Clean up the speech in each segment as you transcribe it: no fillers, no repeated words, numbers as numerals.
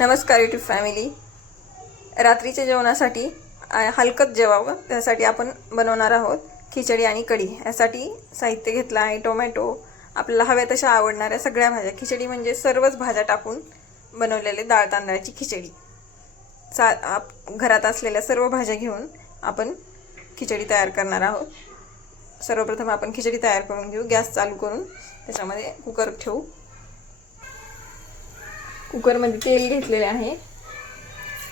नमस्कार YouTube family. रात्रीच्या जेवणासाठी हलकत जेवावं त्यासाठी आपण बनवणार आहोत खिचडी आणि कढी. यासाठी साहित्य घेतलं आहे टोमॅटो, आपल्याला हव्या तशा आवडणाऱ्या सगळ्या भाज्या. खिचडी म्हणजे सर्वच भाज्या टाकून बनवलेले डाळ तांदळाची खिचडी. घरात असलेल्या सर्व भाज्या घेऊन आपण खिचडी तयार करणार आहोत. सर्वप्रथम आपण खिचडी तयार करून घेऊ. गॅस चालू करून त्याच्यामध्ये कुकर ठेवू. कुकरमध्ये तेल घेतलेले आहे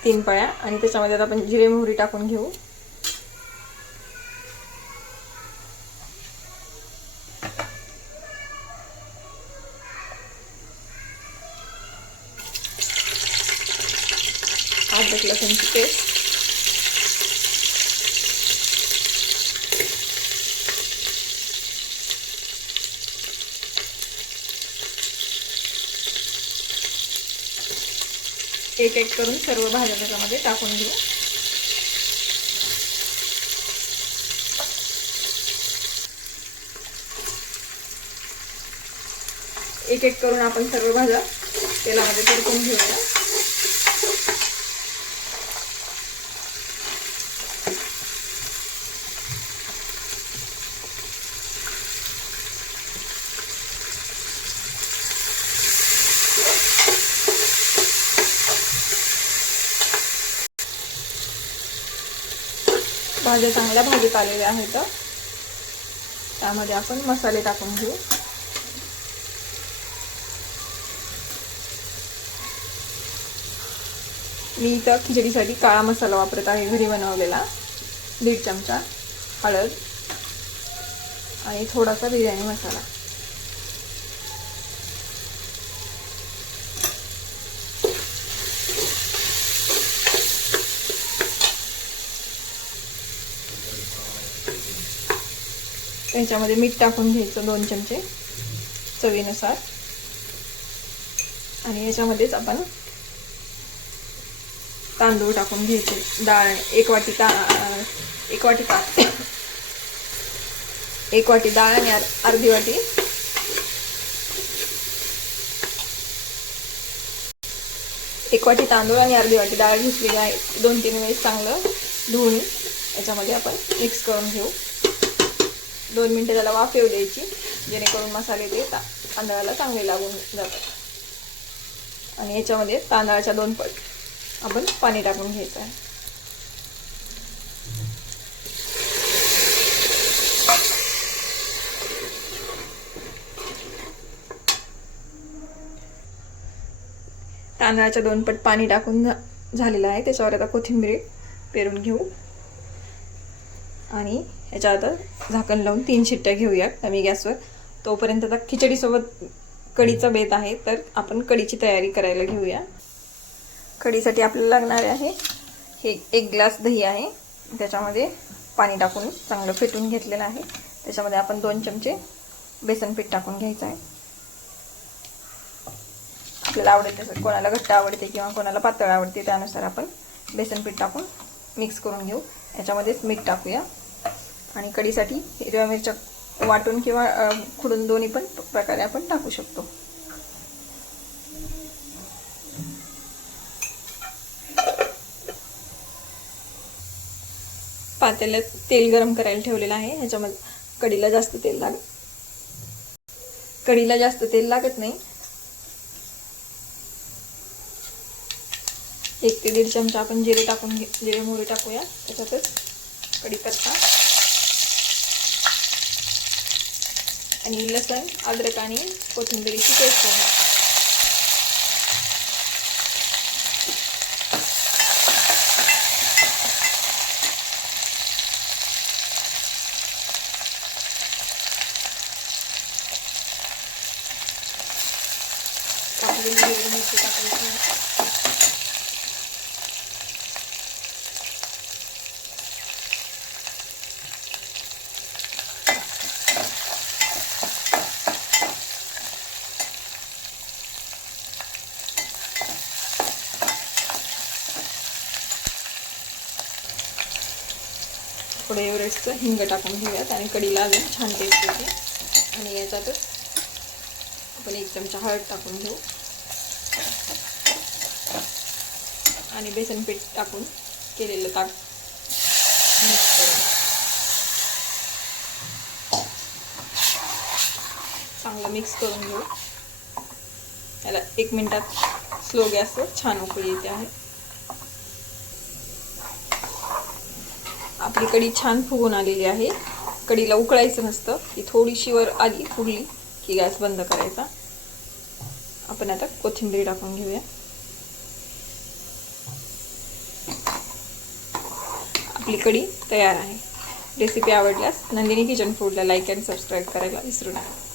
3 पळ्या आणि त्याच्यामध्ये आता आपण जिरे मोहरी टाकून घेऊ. अद्रक लसूणची पेस्ट, एक एक करून सर्व भाज्या त्याच्यामध्ये टाकून घेऊ. एक एक करून आपण सर्व भाज्या तेलामध्ये परतून घेऊया. भाज्या चांगल्या भाजीत आलेल्या आहेत. त्यामध्ये आपण मसाले टाकून घेऊ. मी इथं खिचडीसाठी काळा मसाला वापरत आहे, घरी बनवलेला. 1.5 चमचा हळद आणि थोडासा बिर्याणी मसाला. त्याच्यामध्ये मीठ टाकून घ्यायचं 2 चमचे चवीनुसार. आणि याच्यामध्येच आपण तांदूळ टाकून घ्यायचे. डाळ एक वाटी डाळ आणि अर्धी वाटी तांदूळ आणि अर्धी वाटी डाळ घेतलेली आहे. 2-3 वेळेस चांगलं धुवून याच्यामध्ये आपण मिक्स करून घेऊ. 2 मिनिटं त्याला वाफ येऊ द्यायची, जेणेकरून मसाले ते तांदळाला चांगले लागून जातात. आणि याच्यामध्ये तांदळाच्या 2 पट आपण पाणी टाकून घ्यायचं आहे. तांदळाच्या 2 पट पाणी टाकून झालेलं आहे. त्याच्यावर आता कोथिंबीर पेरून घेऊ आणि याच्या आता झाकण लावून 3 शिट्ट्या घेऊया कमी गॅसवर. तोपर्यंत आता खिचडीसोबत कढीचा बेत आहे, तर आपण कढीची तयारी करायला घेऊया. कढीसाठी आपल्याला लागणारे आहे हे 1 ग्लास दही आहे. त्याच्यामध्ये पाणी टाकून चांगलं फेटून घेतलेलं आहे. त्याच्यामध्ये आपण 2 चमचे बेसन पीठ टाकून घ्यायचं आहे. आपल्याला आवडेल तसं, कोणाला घट्ट आवडते किंवा कोणाला पातळ आवडते त्यानुसार आपण बेसन पीठ टाकून मिक्स करून घेऊ. याच्यामध्येच मीठ टाकूया. आणि कढीसाठी हिरव्या मिरच्या वाटून किंवा खुडून दोन्ही पण प्रकारे आपण टाकू शकतो. पातेल्यात तेल गरम करायला ठेवलेलं आहे. ह्याच्यामध्ये कढीला जास्त तेल लागत नाही. 1 ते 1.5 चमचा आपण जिरे मोहरी टाकूया. त्याच्यातच कढीपत्ता आणि लसण, अद्रक आणि कोथिंबीरची पेस्ट आहे. कापलेली हिरवी मिरची टाकायची. थोडं एव्हरेस्टचं हिंग टाकून घेऊयात आणि कढीला अजून छान टेस्ट येते. आणि याच्यातच आपण 1 चमचा हळद टाकून घेऊ. आणि बेसन पीठ टाकून केलेलं ताक मिक्स करून चांगलं मिक्स करून घेऊ. याला 1 मिनिटात स्लो गॅसवर छान उकळी येते आहे. आपली कढी छान फुगून आलेली आहे. कढीला उकळायचं नसतं, ती थोडीशी वर आली फुगली की गॅस बंद करायचा. आपण आता कोथिंबीर टाकून घेऊया. आपली कढी तयार आहे. रेसिपी आवडल्यास नंदिनी किचन फूडला लाईक आणि सबस्क्राईब करायला विसरू नका.